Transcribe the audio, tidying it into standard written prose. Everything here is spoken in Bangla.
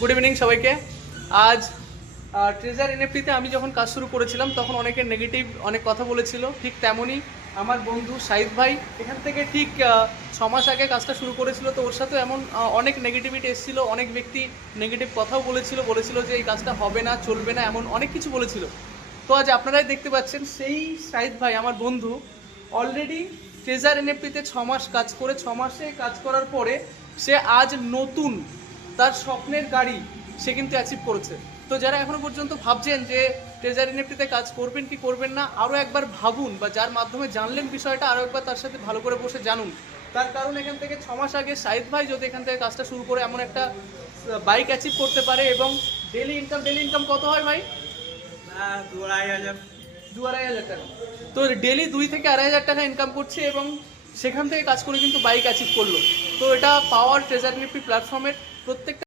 গুড ইভিনিং সবাইকে। আজ ট্রেজার এনএফটিতে আমি যখন কাজ শুরু করেছিলাম তখন অনেকে নেগেটিভ অনেক কথা বলেছিল, ঠিক তেমনই আমার বন্ধু শাহিদ ভাই এখান থেকে ঠিক 6 মাস আগে কাজটা শুরু করেছিল। তো ওর সাথে এমন অনেক নেগেটিভিটি এসেছিলো, অনেক ব্যক্তি নেগেটিভ কথাও বলেছিল যে এই কাজটা হবে না, চলবে না, এমন অনেক কিছু বলেছিল। তো আজ আপনারাই দেখতে পাচ্ছেন সেই শাহিদ ভাই আমার বন্ধু অলরেডি ট্রেজার এনএফটিতে 6 মাস কাজ করে, 6 মাসে কাজ করার পরে সে আজ নতুন তার স্বপ্নের গাড়ি সে কিন্তু অ্যাচিভ করেছে। তো যারা এখনো পর্যন্ত ভাবছেন যে ট্রেজার এনএফটিতে কাজ করবেন কি করবেন না, আরও একবার ভাবুন, বা যার মাধ্যমে জানলেন বিষয়টা আরও একবার তার সাথে ভালো করে বসে জানুন। তার কারণ এখান থেকে 6 মাস আগে শাহিদ ভাই যদি এখান থেকে কাজটা শুরু করে এমন একটা বাইক অ্যাচিভ করতে পারে, এবং ডেলি ইনকাম কত হয় ভাই? 2-2.5 হাজার টাকা। তো ডেলি 2 থেকে 2.5 হাজার টাকা ইনকাম করছে এবং সেখান থেকে কাজ করে কিন্তু বাইক অ্যাচিভ করলো। তো এটা পাওয়ার ট্রেজার এনএফটি প্ল্যাটফর্মের প্রত্যেকটা